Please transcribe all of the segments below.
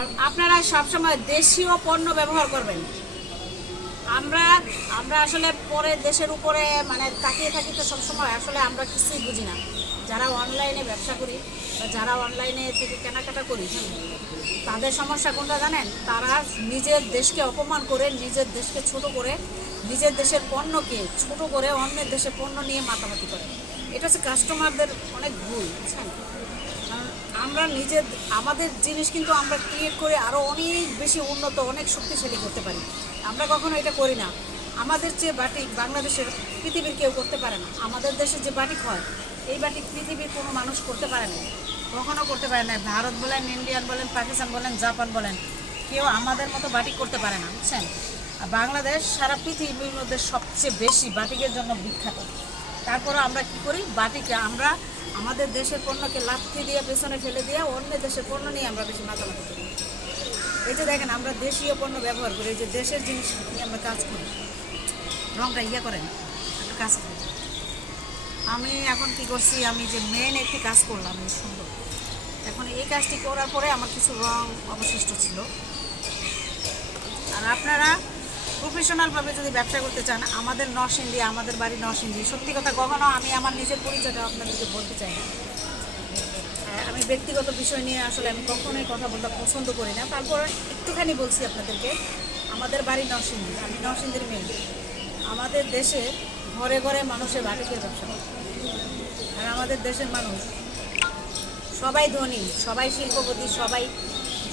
আর আপনারা সবসময় দেশীয় পণ্য ব্যবহার করবেন। আমরা আমরা আসলে পরে দেশের উপরে মানে তাকিয়ে থাকি তো সবসময়, আসলে আমরা কিছুই বুঝি না। যারা অনলাইনে ব্যবসা করি বা যারা অনলাইনে থেকে কেনাকাটা করি তাদের সমস্যা কোনটা জানেন? তারা নিজের দেশকে অপমান করে, নিজের দেশকে ছোট করে, নিজের দেশের পণ্যকে ছোট করে অন্যের দেশের পণ্য নিয়ে মাতামাতি করে। এটা হচ্ছে কাস্টমারদের অনেক ভুল, বুঝছেন? আমরা নিজের, আমাদের জিনিস কিন্তু আমরা ক্রিয়েট করে আরও অনেক বেশি উন্নত, অনেক শক্তিশালী করতে পারি। আমরা কখনো এটা করি না। আমাদের যে বাটিক বাংলাদেশের পৃথিবীর কেউ করতে পারে না। আমাদের দেশে যে বাটিক হয়, এই বাটিক পৃথিবীর কোনো মানুষ করতে পারে না। কখনো করতে পারে না। ভারত বলেন, ইন্ডিয়ান বলেন, পাকিস্তান বলেন, জাপান বলেন, কেউ আমাদের মতো বাটিক করতে পারে না, বুঝছেন? বাংলাদেশ সারা পৃথিবীর মধ্যে সবচেয়ে বেশি বাটিকের জন্য বিখ্যাত। তারপরে আমরা কি করি? বাটিকে আমরা আমাদের দেশের পণ্যকে লাথি দিয়ে পেছনে ফেলে দিয়ে অন্য দেশের পণ্য নিয়ে আমরা বেশি মাতামাতি করি। এই যে দেখেন, আমরা দেশীয় পণ্য ব্যবহার করি যে দেশের জিনিস নিয়ে আমরা কাজ করি। রংটা ইয়ে করেন, একটা কাজ করি আমি এখন কি করছি, আমি যে মেন একটি কাজ করলাম, এই সুন্দর। এখন এই কাজটি করার পরে আমার কিছু রং অবশিষ্ট ছিল। আর আপনারা প্রফেশনালভাবে যদি ব্যবসা করতে চান, আমাদের নরসিংদী আমাদের বাড়ি নরসিংদী সত্যি কথা কখনো আমি আমার নিজের পরিচয়টা আপনাদেরকে বলতে চাই না। আমি ব্যক্তিগত বিষয় নিয়ে আসলে আমি কখনোই কথা বলতে পছন্দ করি না। তারপর একটুখানি বলছি আপনাদেরকে, আমাদের বাড়ি নরসিংদী আমি নরসিংদীর মেয়ে। আমাদের দেশে ঘরে ঘরে মানুষের বাটিকের ব্যবসা। আর আমাদের দেশের মানুষ সবাই ধনী, সবাই শিল্পপতি, সবাই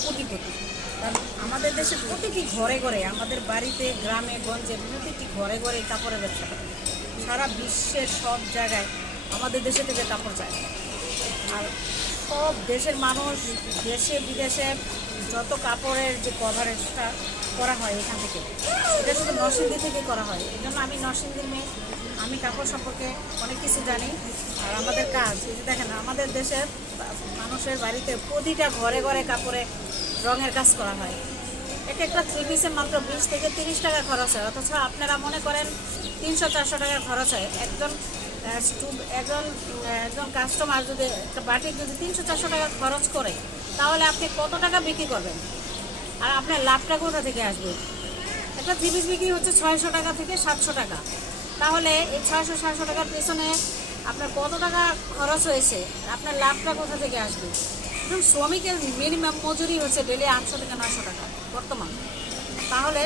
কোটিপতি কারণ আমাদের দেশে প্রতিটি ঘরে ঘরে, আমাদের বাড়িতে, গ্রামে, গঞ্জে প্রতিটি ঘরে ঘরে কাপড়ের ব্যবসা করে সারা বিশ্বের সব জায়গায় আমাদের দেশে থেকে কাপড় যায়। আর সব দেশের মানুষ, দেশে, বিদেশে যত কাপড়ের যে কভারেজটা করা হয় এখান থেকে, এটা শুধু নরসিংদী থেকে করা হয়। এই জন্য আমি নরসিংদীর মেয়ে, আমি কাপড় সম্পর্কে অনেক কিছু জানি। আর আমাদের কাজ দেখেন, আমাদের দেশের মানুষের বাড়িতে প্রতিটা ঘরে ঘরে কাপড়ে রঙের কাজ করা হয়। এক একটা থ্রি পিসে মাত্র বিশ থেকে তিরিশ টাকা খরচ হয়। অথচ আপনারা মনে করেন তিনশো, চারশো টাকা খরচ হয়। একজন একজন একজন কাস্টমার যদি একটা বাটিক যদি তিনশো, চারশো টাকা খরচ করে, তাহলে আপনি কত টাকা বিক্রি করবেন? আর আপনার লাভটা কোথা থেকে আসবে? একটা থ্রি পিস বিক্রি হচ্ছে ছয়শো টাকা থেকে সাতশো টাকা। তাহলে এই ছয়শো, সাতশো টাকার পেছনে আপনার কত টাকা খরচ হয়েছে? আপনার লাভটা কোথা থেকে আসবে? একদম শ্রমিকের মিনিমাম মজুরি হচ্ছে ডেলি আটশো থেকে নয়শো টাকা বর্তমান। তাহলে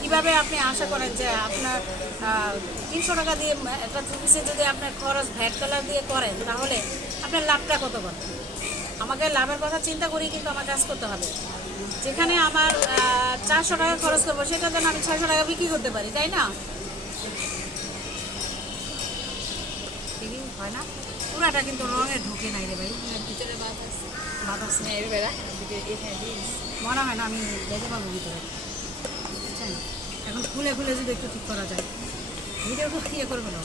কীভাবে আপনি আশা করেন যে আপনার তিনশো টাকা দিয়ে একটা থ্রি যদি আপনার খরচ ভ্যাট কালার দিয়ে করেন, তাহলে আপনার লাভটা কত করবে আমাকে লাভের কথা চিন্তা করি কিন্তু আমার কাজ করতে হবে। যেখানে আমার চারশো টাকা খরচ করব সেটা যেন আমি ছয়শো টাকা বিক্রি করতে পারি, তাই না? হয় না? পুরাটা কিন্তু রঙে ঢুকে নাই রে ভাই। ভিতরে বাতাস বাতাস নেই এর বেলা মনে হয় না আমি যেতে পারব ভিতরে। এখন খুলে খুলে যদি একটু ঠিক করা যায়। ভিডিও ইয়ে করবে না?